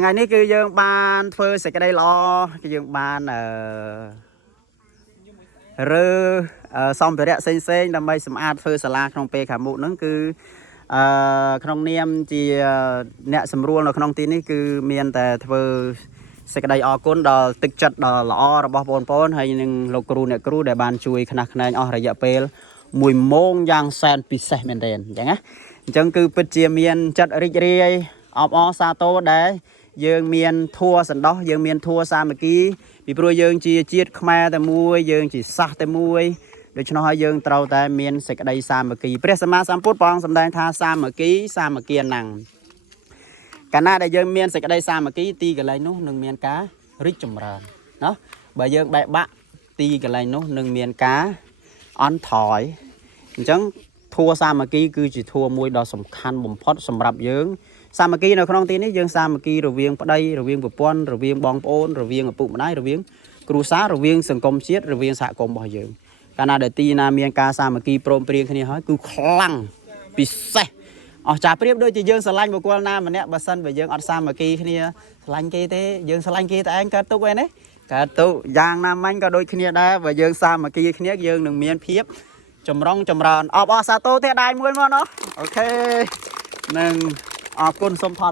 ngày nay cứ dương ban phơi sạch cái đây lo cái dương ban rơ xong từ đấy xinh đam mê sắm ad phơi salad trong pe cả mụ nó cứ trong niêm chỉ nẹt sầm ruộng ở trong tin này cứ miềnแต่phơi sạch cái đây ở côn đò tích chặt đò lọ rồi bỏ pon hay nhưng lộc cừu nẹt cừu để ban chui khnak này ởระยะเปลมวยโมงยางแซนปิเซเมนเดนอย่างงี้จังคือเป็นเจียเมียนจัดริจรีอซาโตได้យើងមានធัวសណ្ដោះយើងមានធัวសាមគ្គីពីព្រោះយើងជាជាតិខ្មែរតែមួយយើងជាសាសតែមួយដូច្នោះហើយយើងត្រូវតែមានសេចក្តីសាមគ្គីព្រះសម្មាសម្ពុទ្ធព្រះអង្គសម្ដែងថាសាមគ្គីសាមគ្គីណាំងកាលណាដែលយើងមានសេចក្តីសាមគ្គីទីកន្លែងនោះនឹងមានការរីកចម្រើនណាបើយើងបែកបាក់ទីកន្លែងនោះនឹងមានការអន់ថយអញ្ចឹងធัวសាមគ្គីគឺជាធัวមួយដ៏សំខាន់បំផុតសម្រាប់យើងសាមគ្គីនៅក្នុងទីនេះយើងសាមគ្គីរវាងប្តីរវាងប្រពន្ធរវាងបងប្អូនរវាងឪពុកម្ដាយរវាងគ្រួសាររវាងសង្គមជាតិរវាងសហគមន៍របស់យើងកាលណាដែលទីណាមានការសាមគ្គីព្រមព្រៀងគ្នាហើយគឺខ្លាំងពិសេសអស់ចាប្រៀបដូចជាយើងស្រឡាញ់បុគ្គលណាម្នាក់បើសិនបើយើងអត់សាមគ្គីគ្នាស្រឡាញ់គេទេយើងស្រឡាញ់គេតែឯងកើតទុកឯណាកើតទុកយ៉ាងណាមិញក៏ដូចគ្នាដែរបើយើងសាមគ្គីគ្នាយើងនឹងមានភាពចម្រុងចម្រើនអបអរសាទរទេដៃមួយមកណោះអូខេនឹងអរគុណសូមថត